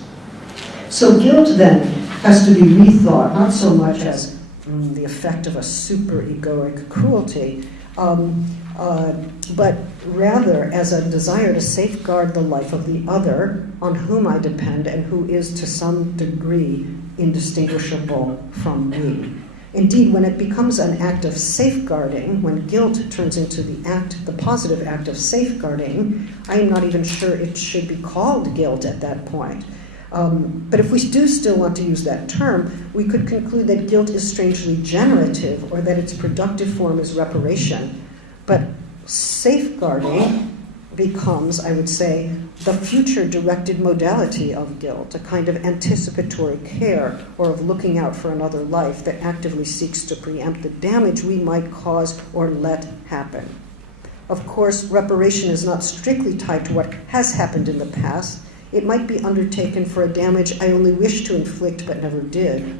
So guilt then has to be rethought, not so much as the effect of a super-egoic cruelty, but rather as a desire to safeguard the life of the other on whom I depend and who is to some degree indistinguishable from me. Indeed, when it becomes an act of safeguarding, when guilt turns into the positive act of safeguarding, I am not even sure it should be called guilt at that point. But if we do still want to use that term, we could conclude that guilt is strangely generative, or that its productive form is reparation. But safeguarding becomes, I would say, the future-directed modality of guilt, a kind of anticipatory care or of looking out for another life that actively seeks to preempt the damage we might cause or let happen. Of course, reparation is not strictly tied to what has happened in the past. It might be undertaken for a damage I only wish to inflict but never did.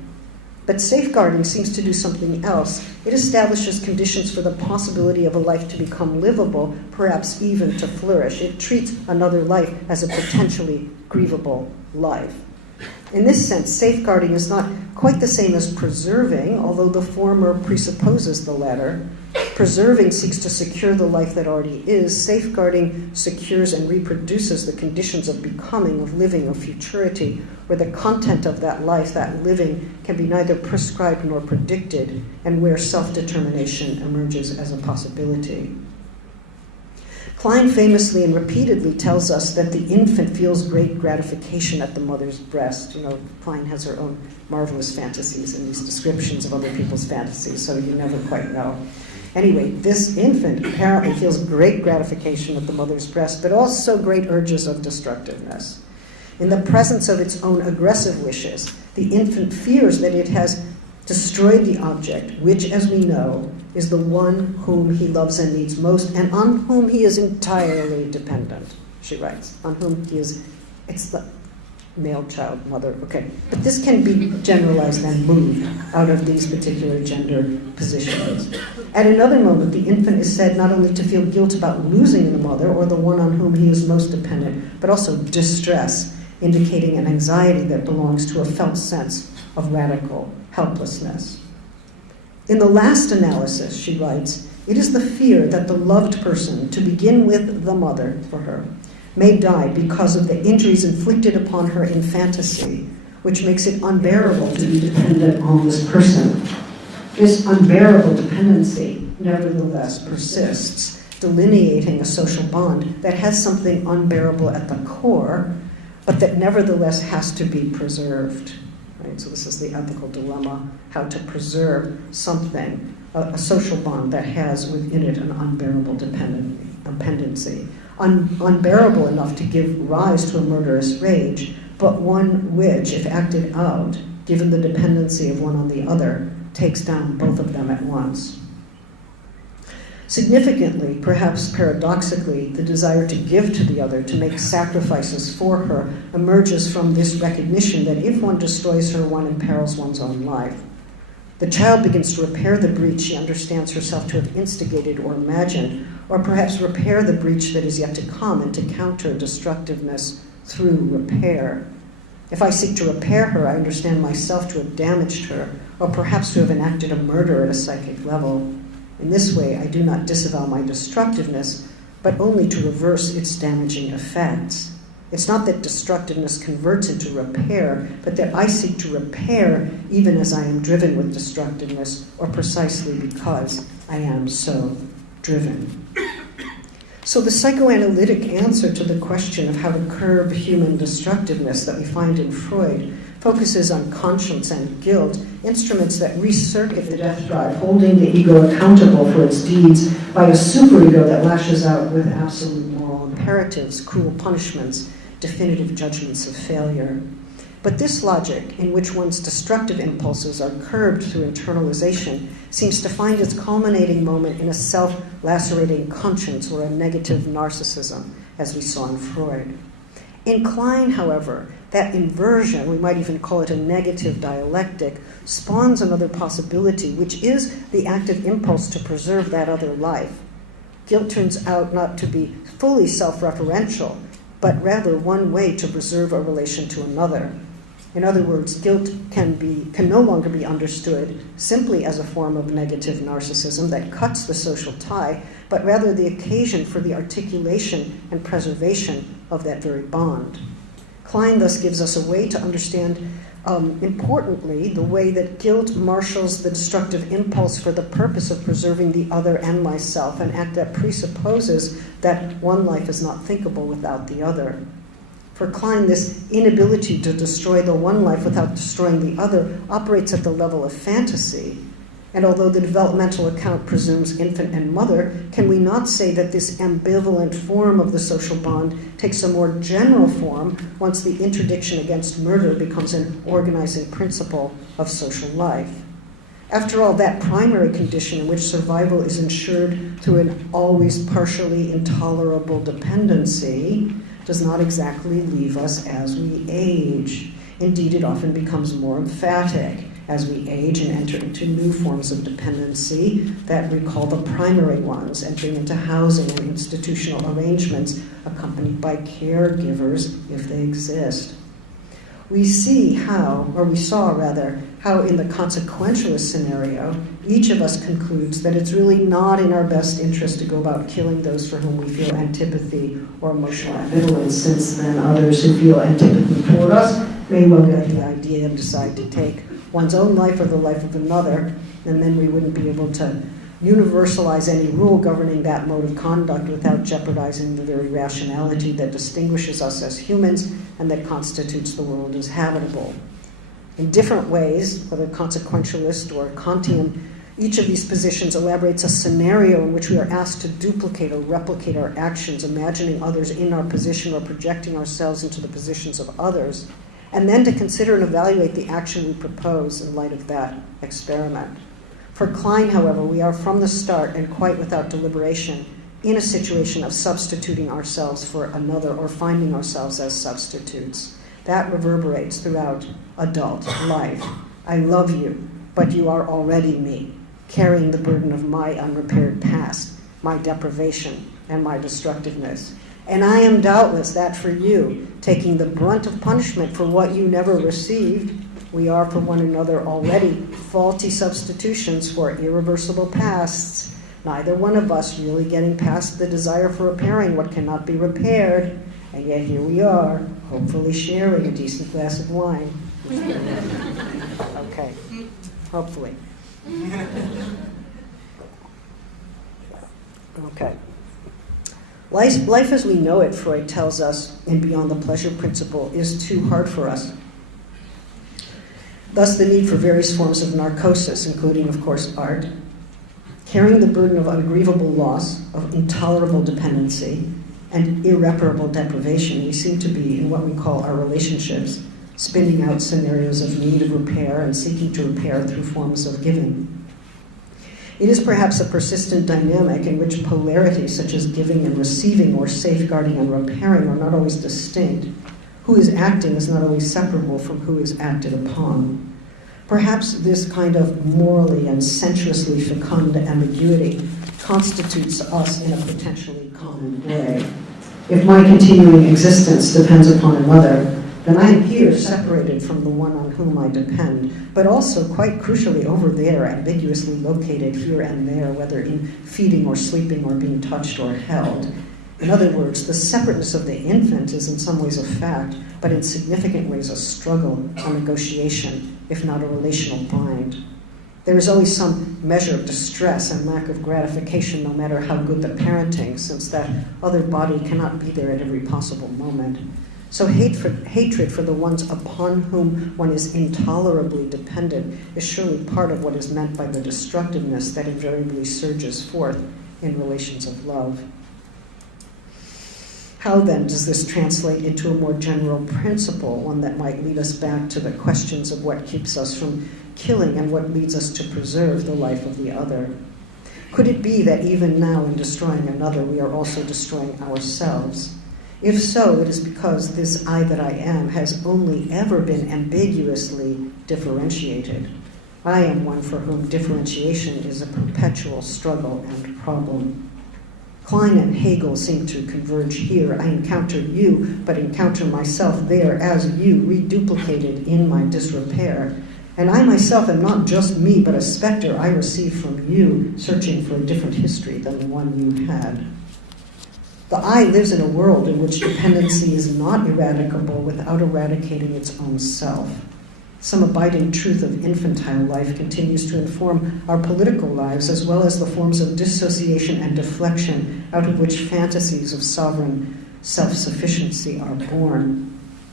But safeguarding seems to do something else. It establishes conditions for the possibility of a life to become livable, perhaps even to flourish. It treats another life as a potentially grievable life. In this sense, safeguarding is not quite the same as preserving, although the former presupposes the latter. Preserving seeks to secure the life that already is. Safeguarding secures and reproduces the conditions of becoming, of living, of futurity, where the content of that life, that living, can be neither prescribed nor predicted, and where self-determination emerges as a possibility. Klein famously and repeatedly tells us that the infant feels great gratification at the mother's breast. You know, Klein has her own marvelous fantasies in these descriptions of other people's fantasies, so you never quite know. Anyway, this infant apparently feels great gratification at the mother's breast, but also great urges of destructiveness. In the presence of its own aggressive wishes, the infant fears that it has destroyed the object, which, as we know, is the one whom he loves and needs most, and on whom he is entirely dependent, she writes, on whom he is, it's the male child mother, okay. But this can be generalized and moved out of these particular gender positions. At another moment, the infant is said not only to feel guilt about losing the mother or the one on whom he is most dependent, but also distress, indicating an anxiety that belongs to a felt sense of radical helplessness. In the last analysis, she writes, it is the fear that the loved person, to begin with the mother for her, may die because of the injuries inflicted upon her in fantasy, which makes it unbearable to be dependent on this person. This unbearable dependency, nevertheless, persists, delineating a social bond that has something unbearable at the core, but that nevertheless has to be preserved. Right? So this is the ethical dilemma, how to preserve something, a social bond that has within it an unbearable dependency. Unbearable enough to give rise to a murderous rage, but one which, if acted out, given the dependency of one on the other, takes down both of them at once. Significantly, perhaps paradoxically, the desire to give to the other, to make sacrifices for her, emerges from this recognition that if one destroys her, one imperils one's own life. The child begins to repair the breach she understands herself to have instigated or imagined, or perhaps repair the breach that is yet to come and to counter destructiveness through repair. If I seek to repair her, I understand myself to have damaged her, or perhaps to have enacted a murder at a psychic level. In this way, I do not disavow my destructiveness, but only to reverse its damaging effects. It's not that destructiveness converts into repair, but that I seek to repair even as I am driven with destructiveness, or precisely because I am so driven. So the psychoanalytic answer to the question of how to curb human destructiveness that we find in Freud focuses on conscience and guilt, instruments that recircuit the death drive, holding the ego accountable for its deeds by a superego that lashes out with absolute moral imperatives, cruel punishments, definitive judgments of failure. But this logic, in which one's destructive impulses are curbed through internalization, seems to find its culminating moment in a self-lacerating conscience or a negative narcissism, as we saw in Freud. In Klein, however, that inversion, we might even call it a negative dialectic, spawns another possibility, which is the active impulse to preserve that other life. Guilt turns out not to be fully self-referential, but rather one way to preserve a relation to another. In other words, guilt can no longer be understood simply as a form of negative narcissism that cuts the social tie, but rather the occasion for the articulation and preservation of that very bond. Klein thus gives us a way to understand, importantly, the way that guilt marshals the destructive impulse for the purpose of preserving the other and myself, an act that presupposes that one life is not thinkable without the other. For Klein, this inability to destroy the one life without destroying the other operates at the level of fantasy. And although the developmental account presumes infant and mother, can we not say that this ambivalent form of the social bond takes a more general form once the interdiction against murder becomes an organizing principle of social life? After all, that primary condition in which survival is ensured through an always partially intolerable dependency does not exactly leave us as we age. Indeed, it often becomes more emphatic as we age and enter into new forms of dependency that recall the primary ones, entering into housing and institutional arrangements accompanied by caregivers if they exist. We saw how in the consequentialist scenario, each of us concludes that it's really not in our best interest to go about killing those for whom we feel antipathy or emotional ambivalence, since then others who feel antipathy toward us may well get the idea and decide to take one's own life or the life of another, and then we wouldn't be able to universalize any rule governing that mode of conduct without jeopardizing the very rationality that distinguishes us as humans and that constitutes the world as habitable. In different ways, whether consequentialist or Kantian, each of these positions elaborates a scenario in which we are asked to duplicate or replicate our actions, imagining others in our position or projecting ourselves into the positions of others, and then to consider and evaluate the action we propose in light of that experiment. For Klein, however, we are from the start and quite without deliberation in a situation of substituting ourselves for another or finding ourselves as substitutes. That reverberates throughout adult life. I love you, but you are already me, carrying the burden of my unrepaired past, my deprivation, and my destructiveness. And I am doubtless that for you, taking the brunt of punishment for what you never received. We are for one another already faulty substitutions for irreversible pasts, neither one of us really getting past the desire for repairing what cannot be repaired, and yet here we are, hopefully sharing a decent glass of wine. Okay, hopefully. Okay. Life as we know it, Freud tells us, and beyond the pleasure principle, is too hard for us. Thus the need for various forms of narcosis, including, of course, art, carrying the burden of ungrievable loss, of intolerable dependency, and irreparable deprivation. We seem to be, in what we call our relationships, spinning out scenarios of need of repair and seeking to repair through forms of giving. It is perhaps a persistent dynamic in which polarities such as giving and receiving or safeguarding and repairing are not always distinct. Who is acting is not always separable from who is acted upon. Perhaps this kind of morally and sensuously fecund ambiguity constitutes us in a potentially common way. If my continuing existence depends upon another, then I am here separated from the one on whom I depend, but also quite crucially over there, ambiguously located here and there, whether in feeding or sleeping or being touched or held. In other words, the separateness of the infant is in some ways a fact, but in significant ways a struggle, a negotiation, if not a relational bind. There is always some measure of distress and lack of gratification, no matter how good the parenting, since that other body cannot be there at every possible moment. So hatred for the ones upon whom one is intolerably dependent is surely part of what is meant by the destructiveness that invariably surges forth in relations of love. How then does this translate into a more general principle, one that might lead us back to the questions of what keeps us from killing and what leads us to preserve the life of the other? Could it be that even now in destroying another, we are also destroying ourselves? If so, it is because this I that I am has only ever been ambiguously differentiated. I am one for whom differentiation is a perpetual struggle and problem. Klein and Hegel seem to converge here. I encounter you, but encounter myself there as you, reduplicated in my disrepair. And I myself am not just me, but a specter I receive from you, searching for a different history than the one you had. The I lives in a world in which dependency is not eradicable without eradicating its own self. Some abiding truth of infantile life continues to inform our political lives, as well as the forms of dissociation and deflection out of which fantasies of sovereign self-sufficiency are born.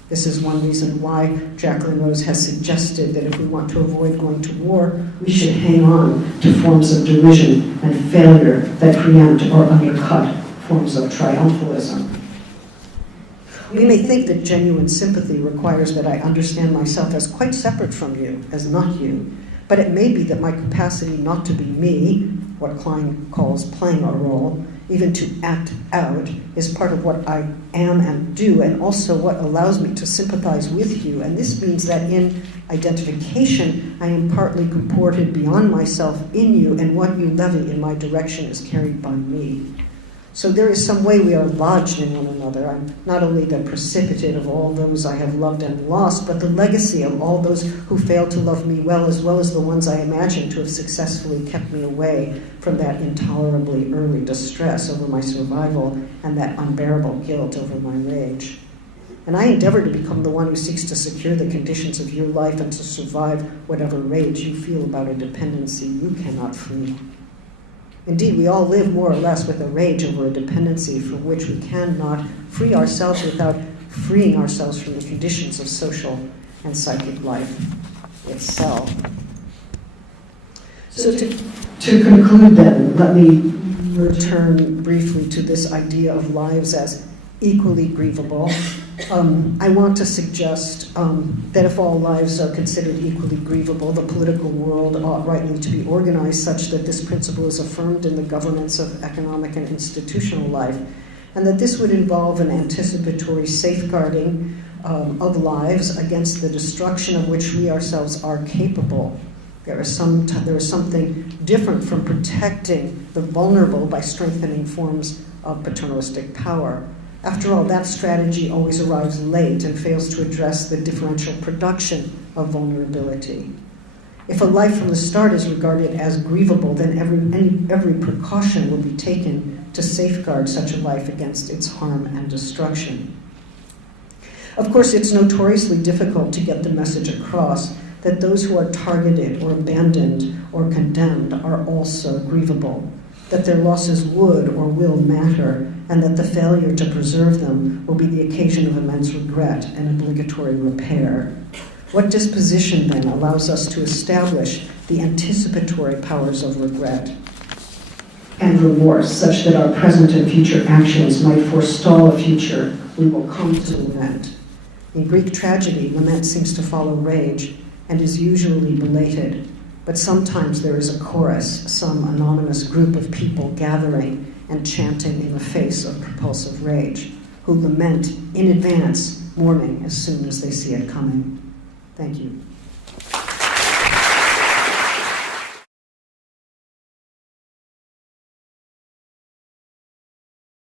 This is one reason why Jacqueline Rose has suggested that if we want to avoid going to war, we should hang on to forms of derision and failure that preempt or undercut forms of triumphalism. We may think that genuine sympathy requires that I understand myself as quite separate from you, as not you, but it may be that my capacity not to be me, what Klein calls playing a role, even to act out, is part of what I am and do, and also what allows me to sympathize with you. And this means that in identification, I am partly comported beyond myself in you, and what you levy in my direction is carried by me. So there is some way we are lodged in one another. I'm not only the precipitate of all those I have loved and lost, but the legacy of all those who failed to love me well as the ones I imagine to have successfully kept me away from that intolerably early distress over my survival and that unbearable guilt over my rage. And I endeavor to become the one who seeks to secure the conditions of your life and to survive whatever rage you feel about a dependency you cannot flee. Indeed, we all live more or less with a rage over a dependency from which we cannot free ourselves without freeing ourselves from the conditions of social and psychic life itself. So to conclude then, let me return briefly to this idea of lives as equally grievable. I want to suggest that if all lives are considered equally grievable, the political world ought rightly to be organized such that this principle is affirmed in the governance of economic and institutional life, and that this would involve an anticipatory safeguarding of lives against the destruction of which we ourselves are capable. There is something different from protecting the vulnerable by strengthening forms of paternalistic power. After all, that strategy always arrives late and fails to address the differential production of vulnerability. If a life from the start is regarded as grievable, then every precaution will be taken to safeguard such a life against its harm and destruction. Of course, it's notoriously difficult to get the message across that those who are targeted or abandoned or condemned are also grievable, that their losses would or will matter, and that the failure to preserve them will be the occasion of immense regret and obligatory repair. What disposition, then, allows us to establish the anticipatory powers of regret and remorse, such that our present and future actions might forestall a future we will come to lament? In Greek tragedy, lament seems to follow rage and is usually belated, but sometimes there is a chorus, some anonymous group of people gathering and chanting in the face of propulsive rage, who lament in advance, mourning as soon as they see it coming. Thank you.